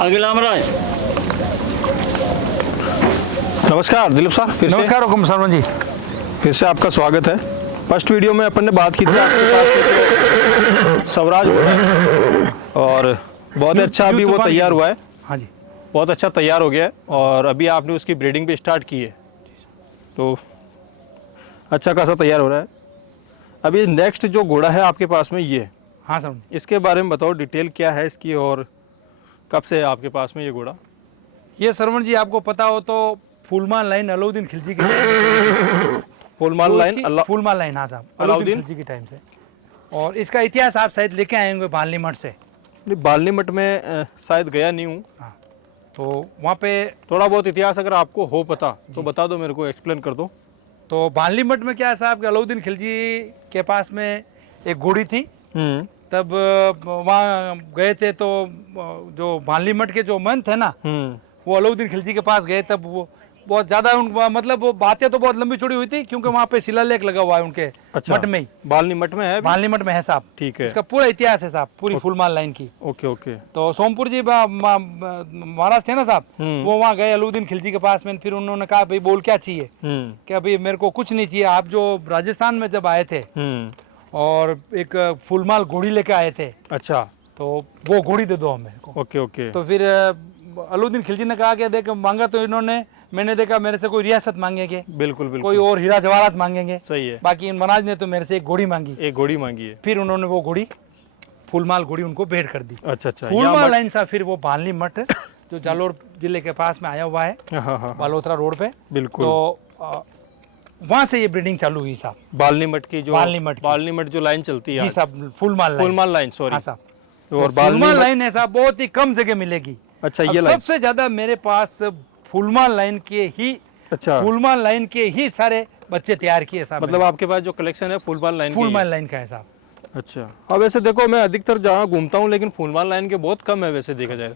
आगे लामराज। नमस्कार दिलीप साहब, फिर से नमस्कार हुकुम सरवन जी। फिर से आपका स्वागत है। फर्स्ट वीडियो में अपन ने बात की थी आपके पास एक स्वराज घोड़ा है और बहुत अच्छा अभी वो तैयार हुआ है। हाँ जी, बहुत अच्छा तैयार हो गया है और अभी आपने उसकी ब्रीडिंग भी स्टार्ट की है, तो अच्छा खासा तैयार हो रहा है। अभी नेक्स्ट जो घोड़ा है आपके पास में ये, हाँ सरवन जी। इसके बारे में बताओ, डिटेल क्या है इसकी और कब से है आपके पास में ये घोड़ा? ये सरवन जी आपको पता हो तो फूलमान लाइन अलाउद्दीन खिलजी की फुलमान लाइन फूलमान लाइन, हाँ साहब, अलाउद्दीन खिलजी के टाइम से। और इसका इतिहास आप शायद लेके आए होंगे बालनी मठ से। बालनी मठ में शायद गया नहीं हूँ, हाँ, तो वहाँ पे थोड़ा बहुत इतिहास अगर आपको हो पता तो बता दो, मेरे को एक्सप्लेन कर दो। तो बालनी मठ में क्या है साहब कि अलाउद्दीन खिलजी के पास में एक घोड़ी थी। तब वहाँ गए थे तो जो बालनी मठ के जो महंत थे ना, वो अलाउद्दीन खिलजी के पास गए। तब वो बहुत ज़्यादा मतलब वो बातें तो बहुत लंबी चौड़ी हुई थी, क्योंकि वहाँ पे शिलालेख लगा हुआ है उनके मठ में ही। बालनी मठ में है? बालनी मठ में है साहब। ठीक है, इसका पूरा इतिहास है साहब, पूरी फुलमान लाइन की। Okay okay. तो सोमपुर जी महाराज थे ना साहब, वो वहाँ गए अलाउद्दीन खिलजी के पास में। फिर उन्होंने कहा भाई बोल क्या चाहिए, कि अभी मेरे को कुछ नहीं चाहिए। आप जो राजस्थान में जब आए थे और एक फूलमाल घोड़ी लेके आए थे, अच्छा, तो वो घोड़ी दे दो मेरे को। Okay okay. तो फिर अलाउद्दीन खिलजी ने कहा कि देख, मांगा तो इन्होंने, मैंने देखा मेरे से कोई रियासत मांगेंगे, बिल्कुल बिल्कुल, कोई और हीरा जवाहरात मांगेंगे, सही है। बाकी इन महाराज ने तो मेरे से एक घोड़ी मांगी। एक घोड़ी मांगी है। फिर उन्होंने वो घोड़ी फूलमाल घोड़ी उनको भेंट कर दी। अच्छा अच्छा। फूलमाल लाइन साहब, फिर वो बालनी मठ जो जालोर जिले के पास में आया हुआ है, बालोतरा रोड पे, बिल्कुल। तो वहाँ से ये ब्रीडिंग चालू हुई साहब। बालनी मठ की जो बालनी मठ जो लाइन चलती है जी साहब, फूलमाल लाइन, सॉरी। हाँ साहब। और फूलमाल लाइन है साहब, बहुत ही कम जगह मिलेगी। अच्छा, ये लाइन सबसे ज्यादा मेरे पास फूलमाल लाइन के ही, अच्छा, फूलमाल लाइन के ही सारे बच्चे तैयार किए साहब। मतलब आपके पास जो कलेक्शन है फूलमाल लाइन का है साहब। अच्छा। अब वैसे देखो, मैं अधिकतर जहाँ घूमता हूँ लेकिन फूलमाल लाइन के बहुत कम है वैसे देखा जाए,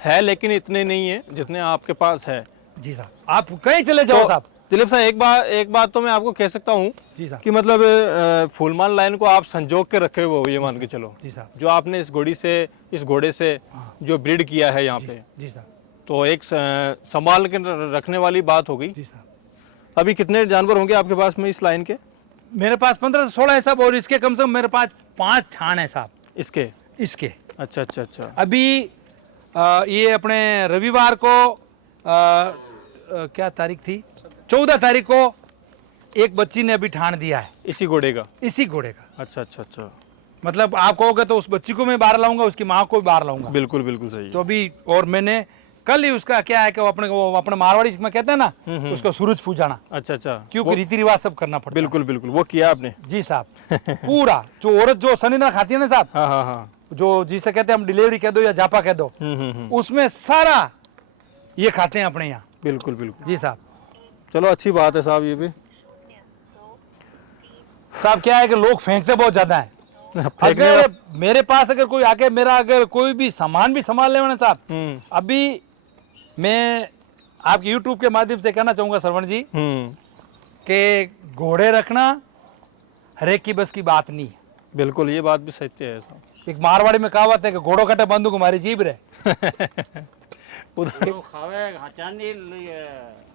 है लेकिन इतने नहीं है जितने आपके पास है। जी साहब, आप कहीं चले जाओ साहब। दिलीप साहब, एक बात तो मैं आपको कह सकता हूँ जी साहब, कि मतलब फूलमाल लाइन को आप संजोग के रखे हुए हो, ये मान के चलो। जी साहब, जो आपने इस घोड़े से जो ब्रीड किया है यहाँ पे, जी साहब, तो एक संभाल के रखने वाली बात हो गई। जी साहब। अभी कितने जानवर होंगे आपके पास में इस लाइन के? मेरे पास 15 से 16 है साहब, और इसके कम से कम मेरे पास 5 ठाण है साहब। इसके? अच्छा अच्छा अच्छा। अभी ये अपने रविवार को क्या तारीख थी, 14 तारीख को एक बच्ची ने अभी ठाण दिया है इसी घोड़े का? इसी घोड़े का। अच्छा अच्छा अच्छा। मतलब आप कहोगे तो उस बच्ची को मैं बाहर लाऊंगा, उसकी माँ को भी बाहर लाऊंगा। बिल्कुल बिल्कुल सही। तो अभी, और मैंने कल ही उसका क्या है कि वो अपने मारवाड़ी में कहते हैं ना, उसको सूरज पूजाना। अच्छा अच्छा, क्योंकि रीति रिवाज सब करना पड़ता है। बिल्कुल बिल्कुल, वो किया आपने? जी साहब। पूरा जो औरत जो शनिवार खाती है ना साहब, हाँ हाँ हाँ, जो जिसे कहते हैं हम डिलीवरी कह दो या जापा कह दो, उसमें सारा ये खाते हैं अपने यहाँ। बिल्कुल बिल्कुल जी साहब। चलो, अच्छी बात है साहब। ये भी साहब क्या है कि लोग फेंकते बहुत ज्यादा है। अगर मेरे पास अगर कोई आके मेरा अगर कोई भी सामान भी संभाल ले ना साहब, अभी मैं आपके यूट्यूब के माध्यम से कहना चाहूंगा सरवण जी कि घोड़े रखना हर एक की बस की बात नहीं है। बिल्कुल, ये बात भी सच्ची है साहब। एक मारवाड़ी में कहावत है कि घोड़ो कटे बंदूक हमारी जीभ रहे।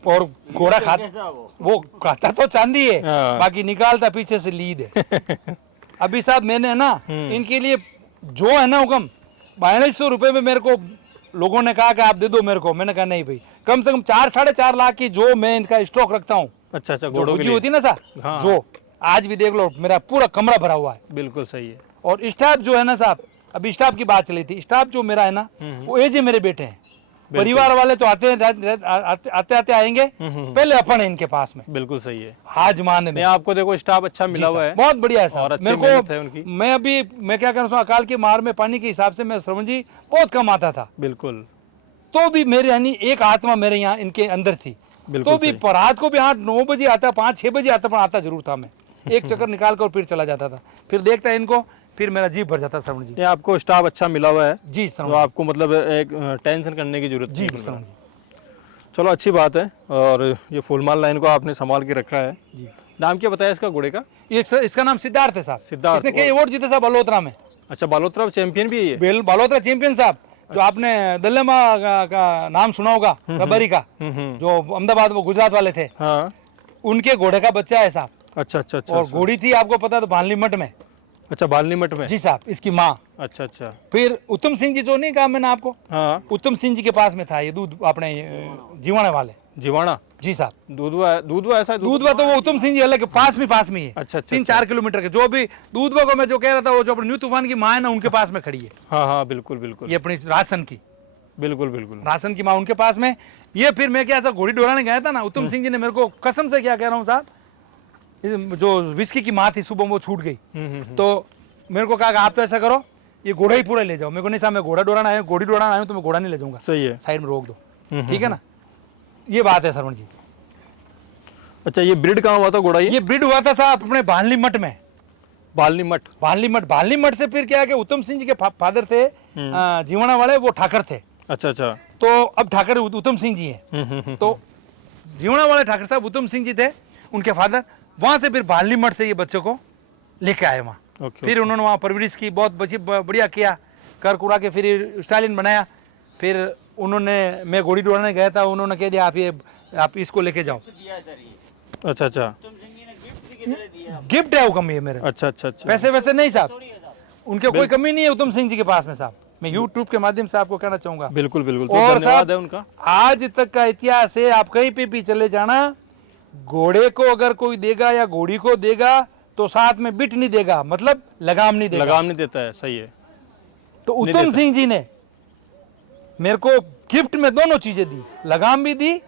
और घोड़ा वो खाता तो चांदी है, बाकी निकालता पीछे से लीद है। अभी साहब मैंने ना इनके लिए जो है ना हुक्म 2200 रुपए में मेरे को लोगों ने कहा कि आप दे दो मेरे को। मैंने कहा नहीं भाई, कम से कम 4-4.5 लाख की जो मैं इनका स्टॉक रखता हूँ। अच्छा अच्छा, घोड़ों की होती ना साहब, हाँ। जो आज भी देख लो मेरा पूरा कमरा भरा हुआ है। बिल्कुल सही है। और स्टाफ जो है ना साहब, अभी स्टाफ की बात चली थी, स्टाफ जो मेरा है ना वो एज है मेरे बेटे हैं। परिवार वाले तो आते आएंगे, पहले अपन है इनके पास में। बिल्कुल सही है। आज मान में आपको देखो स्टाफ अच्छा मिला हुआ है, बहुत बढ़िया है और मेरे को। मैं क्या कर रहा हूँ, अकाल की मार में पानी के हिसाब से मैं श्रवण जी बहुत कम आता था। बिल्कुल। तो भी मेरे यानी एक आत्मा मेरे यहाँ इनके अंदर थी। तो भी रात को भी 8-9 बजे आता, 5-6 बजे आता, पर आता जरूर था। मैं एक चक्कर निकाल कर फिर चला जाता था, फिर देखता इनको, फिर मेरा जीभ भर जाता। श्रवण जी, आपको स्टाफ अच्छा मिला हुआ है जी तो आपको मतलब एक टेंशन करने की जरूरत नहीं। श्रवण जी, चलो अच्छी बात है। और ये फूलमाल लाइन को आपने संभाल के रखा है जी। नाम क्या बताया इसका घोड़े का? इसका नाम सिद्धार्थ है साहब। सिद्धार्थ। इसने कई अवार्ड जीते साहब बालोतरा में। अच्छा, बालोतरा चैंपियन भी है ये? बालोतरा चैंपियन साहब। जो आपने दल्लेमा का नाम सुना होगा, रबारी का, जो अहमदाबाद वो गुजरात वाले थे, हाँ। उनके घोड़े का बच्चा है साहब। अच्छा अच्छा अच्छा और अच्छा। घोड़ी थी आपको पता तो भानली मठ में। अच्छा बालनी मठ में। जी साहब, इसकी माँ। अच्छा अच्छा। फिर उत्तम सिंह जी जो नहीं कहा मैंने आपको, हाँ। उत्तम सिंह जी के पास में था ये दूध अपने जीवाणे वाले। जीवाणा। जी साहब, दूधवा ऐसा है? दूधवा तो वो उत्तम सिंह जी अलग पास में ही है। अच्छा अच्छा 3-4 किलोमीटर के। जो भी दूधवा को मैं जो कह रहा था, वो जो अपने न्यू तूफान की माँ है ना, उनके पास में खड़ी है। हाँ हाँ बिल्कुल बिल्कुल। ये अपनी राशन की, बिल्कुल बिल्कुल। राशन की माँ उनके पास में। ये फिर मैं क्या था, घोड़ी डोराने गया था ना, उत्तम सिंह जी ने मेरे को कसम से क्या कह रहा हूँ साहब, जो विस्की की माँ थी सुबह वो छूट गई, तो मेरे को कहा कि आप तो ऐसा करो, ये घोड़ा ही पूरा ले जाओ। मेरे को नहीं साहब, मैं घोड़ा डोराना आया, घोड़ी डोराना आया हूं, तो मैं घोड़ा नहीं ले जाऊंगा। सही है। साइड में रोक दो, ठीक है ना। ये बात है सरवण जी। अच्छा ये ब्रीड कहाँ हुआ था घोड़ा ये? ये ब्रीड हुआ था साहब अपने भानली मठ में। बालनी मठ। भानली मठ से फिर क्या है कि उत्तम सिंह जी के फादर थे जीवाणा वाले, वो ठाकर थे। अच्छा अच्छा। तो अब ठाकर उत्तम सिंह जी हैं। तो जीवाणा वाले ठाकर साहब उत्तम सिंह जी थे, उनके फादर। वहां से फिर भानली मठ से ये बच्चे को लेके आए वहाँ। फिर उन्होंने वहाँ परवरिश की, बहुत बढ़िया किया, कर कुरा के फिर स्टालिन बनाया। फिर उन्होंने, मैं घोड़ी दौड़ाने गया था, उन्होंने कह दिया आप इसको लेके जाओ। अच्छा अच्छा। गिफ्ट है वो कमी है मेरे। अच्छा अच्छा अच्छा। पैसे वैसे नहीं साहब, उनके कोई कमी नहीं है उत्तम सिंह जी के पास में साहब। मैं यूट्यूब के माध्यम से आपको कहना चाहूंगा। बिल्कुल बिल्कुल। तो और धन्यवाद है उनका। आज तक का इतिहास है, आप कहीं पे भी चले जाना, घोड़े को अगर कोई देगा या घोड़ी को देगा तो साथ में बिट नहीं देगा, मतलब लगाम नहीं देगा। लगाम नहीं देता है, सही है। तो उत्तम सिंह जी ने मेरे को गिफ्ट में दोनों चीजें दी, लगाम भी दी,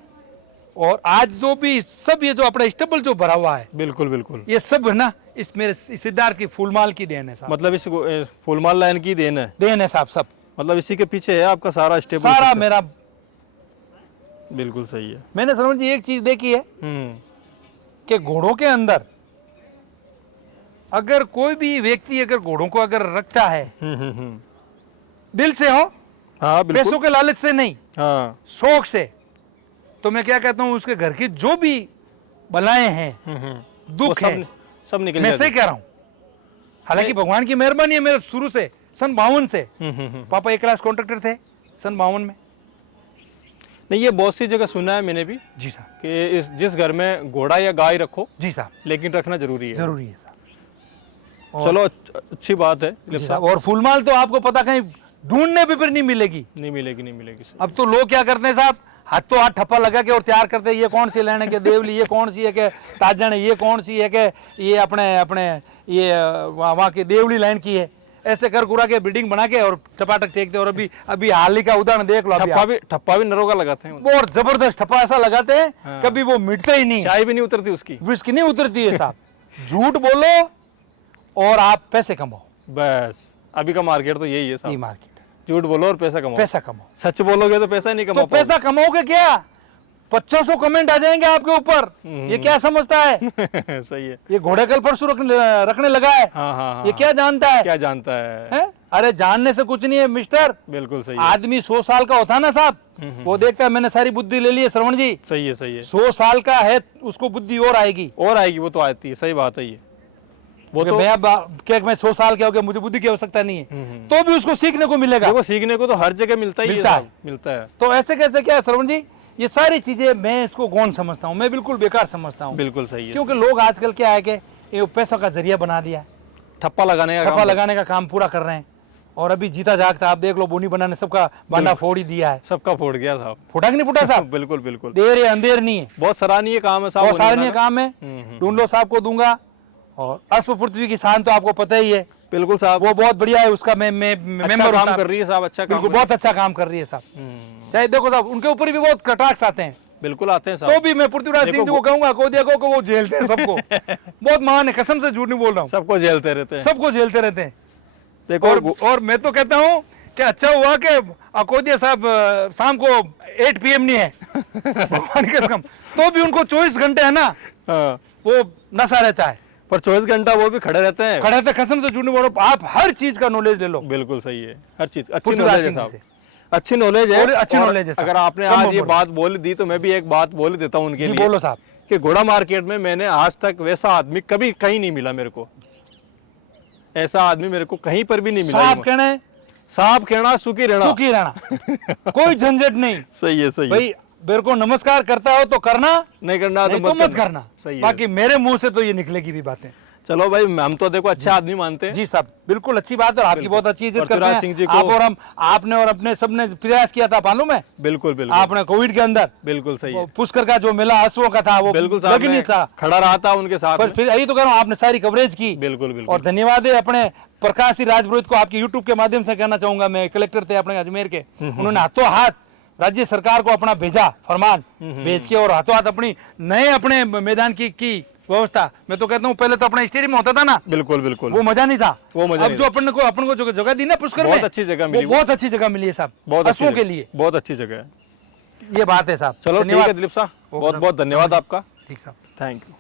और आज जो भी सब ये जो अपना स्टेबल जो भरा हुआ है, बिल्कुल बिल्कुल, ये सब है ना, इस मेरे सिद्धार्थ की फूलमाल की देन है साहब। मतलब इस फूलमाल लाइन की देन है साहब सब। मतलब इसी के पीछे है आपका सारा स्टेबल, सारा मेरा। बिल्कुल सही है। मैंने सरवण जी एक चीज देखी है कि घोड़ों के अंदर अगर कोई भी व्यक्ति अगर घोड़ों को अगर रखता है दिल से हो, हाँ बिल्कुल, पैसों के लालच से नहीं, हाँ शौक से, तो मैं क्या कहता हूँ, उसके घर की जो भी बलाएं हैं, दुख है, सब निकल मैं जाते सही कह रहा हूँ। हालांकि भगवान की मेहरबानी है, मेरे शुरू से सन 52 से पापा 1 क्लास कॉन्ट्रैक्टर थे सन 52 में। नहीं, ये बहुत सी जगह सुना है मैंने भी जी साहब, कि जिस घर में घोड़ा या गाय रखो, जी साहब, लेकिन रखना जरूरी है। जरूरी है साहब। चलो अच्छी बात है जी साहब। और फूलमाल तो आपको पता कहीं ढूंढने भी फिर नहीं मिलेगी, नहीं मिलेगी, नहीं मिलेगी। अब तो लोग क्या करते हैं साहब, हाथों हाथ ठप्पा लगा के और तैयार करते हैं, ये कौन सी लेने के देवली, ये कौन सी है के ताजन, ये कौन सी है के ये अपने अपने ये वहाँ की देवली लाइन की है, ऐसे कर कुरा के ब्रीडिंग बना के और टपाटक टेकते। और अभी हाल ही का उदाहरण देख लो, ठप्पा भी नरों का लगाते हैं, और जबरदस्त ठप्पा ऐसा लगाते हैं, हाँ। कभी वो मिटते ही नहीं, चाय भी नहीं उतरती उसकी, विस्की नहीं उतरती है साहब। झूठ बोलो और आप पैसे कमाओ, बस अभी का मार्केट तो यही है साहब, ये मार्केट। झूठ बोलो और पैसा कमाओ, पैसा कमाओ, सच बोलोगे तो पैसा नहीं कमा तो पैसा कमाओगे क्या, 2500 कमेंट आ जाएंगे आपके ऊपर, ये क्या समझता है। सही है, ये घोड़े कल परसों रखने लगा है, हाँ हाँ हाँ, ये क्या जानता है, क्या जानता है? अरे जानने से कुछ नहीं है मिस्टर, बिल्कुल सही है। आदमी 100 साल का होता है ना साहब, वो देखता है मैंने सारी बुद्धि ले ली है श्रवण जी, सही है, सही है, 100 साल का है, उसको बुद्धि और आएगी, वो तो आती है, सही बात है ये, वो तो भैया क्या मैं 100 साल के हो गया, मुझे बुद्धि की आवश्यकता नहीं है, तो भी उसको सीखने को मिलेगा। देखो सीखने को तो हर जगह मिलता ही है, मिलता है। तो ऐसे कैसे क्या है श्रवण जी, ये सारी चीजें मैं इसको गौण समझता हूँ, मैं बिल्कुल बेकार समझता हूँ। बिल्कुल सही है, क्योंकि लोग आजकल क्या है कि ये पैसों का जरिया बना दिया, ठप्पा लगाने का काम पूरा कर रहे हैं। और अभी जीता जागता आप देख लो, बोनी बनाने सबका बांडा फोड़ ही दिया है, सबका फोड़ गया साहब, फूटा कि नहीं फूटा साहब। बिल्कुल बिल्कुल, देर है अंधेर नहीं है, बहुत सराहनीय काम है साहब, बहुत सराहनीय काम है, ढूंढ लो साहब को दूंगा। और अश्व पृथ्वी की शान तो आपको पता ही है, बिल्कुल साहब, वो बहुत बढ़िया है, उसका मैं मेंबर काम कर रही है साहब, अच्छा बिल्कुल बहुत अच्छा काम कर रही है साहब। चाहे देखो साहब उनके ऊपर भी बहुत कटाक्ष आते हैं, बिल्कुल आते हैं साहब, तो भी मैं पृथ्वीराज सिंह जी को कहूंगा, को देखो को वो झेलते हैं सबको। बहुत महान है, कसम से झूठ नहीं बोल रहा हूँ, सबको झेलते रहते हैं, सबको झेलते रहते हैं। देखो और मैं तो कहता हूँ कि अच्छा हुआ कि अकोदिया साहब शाम को 8 PM नहीं है, भगवान के कसम, तो भी उनको 24 घंटे है ना, हाँ, वो नशा रहता है, पर 24 घंटा वो भी खड़े रहते हैं, खड़े रहते, कसम से झूठ नहीं बोल रहा हूँ। आप हर चीज का नॉलेज ले लो, बिल्कुल सही है, हर चीज अच्छी पृथ्वीराज नॉलेज है सिंह साहब, जी से। अच्छी नॉलेज है, अच्छी नॉलेज है साहब। अगर आपने कम आज ये बोलो। बात बोल दी तो मैं भी एक बात बोल देता हूँ उनके जी लिए, बोलो साहब। कि घोड़ा मार्केट में मैंने आज तक वैसा आदमी कभी कहीं नहीं मिला, मेरे को ऐसा आदमी मेरे को कहीं पर भी नहीं मिला। साफ कहना है, साफ कहना सुखी रहना। सुखी रहना, कोई झंझट नहीं। सही है, सही है। भाई मेरे को नमस्कार करता हो तो करना, नहीं करना नहीं तो मत करना। सही है। बाकी मेरे मुंह से तो ये निकलेगी भी बातें। चलो भाई, हम तो देखो अच्छे आदमी मानते हैं। जी साहब, बिल्कुल अच्छी बात है, और आपकी बहुत अच्छी इज्जत करते पृथ्वीराज सिंह जी हैं को- आप और हम। आपने और अपने सबने प्रयास किया था, मालूम है बिल्कुल बिल्कुल आपने कोविड के अंदर बिल्कुल सही है। पुष्कर का जो मेला हंसुओं का था वो बिल्कुल लग साहब, ही नहीं मैं था, खड़ा रहा था उनके साथ पर में। फिर यही तो कह रहा हूँ, आपने सारी कवरेज की। बिल्कुल बिल्कुल और धन्यवाद है अपने प्रकाश सिंह राजपुरोहित को, आपके यूट्यूब के माध्यम से कहना चाहूंगा मैं, कलेक्टर थे अपने अजमेर के, उन्होंने हाथों हाथ राज्य सरकार को अपना भेजा फरमान भेज के, और हाथों हाथ अपनी नए अपने मैदान की व्यवस्था। मैं तो कहता हूँ पहले तो अपना स्टेडियम होता था ना, बिल्कुल बिल्कुल वो मजा नहीं था। वो मजा अब नहीं जो अपन को जो जगह दी ना पुष्कर में, बहुत अच्छी जगह मिली वो बहुत अच्छी जगह मिली है साहब, बहुत अच्छी पशुओं के जगह- लिए। बहुत अच्छी जगह है। ये बात है साहब। चलो ठीक है दिलीप साहब, बहुत बहुत धन्यवाद आपका। ठीक साहब। Thank you.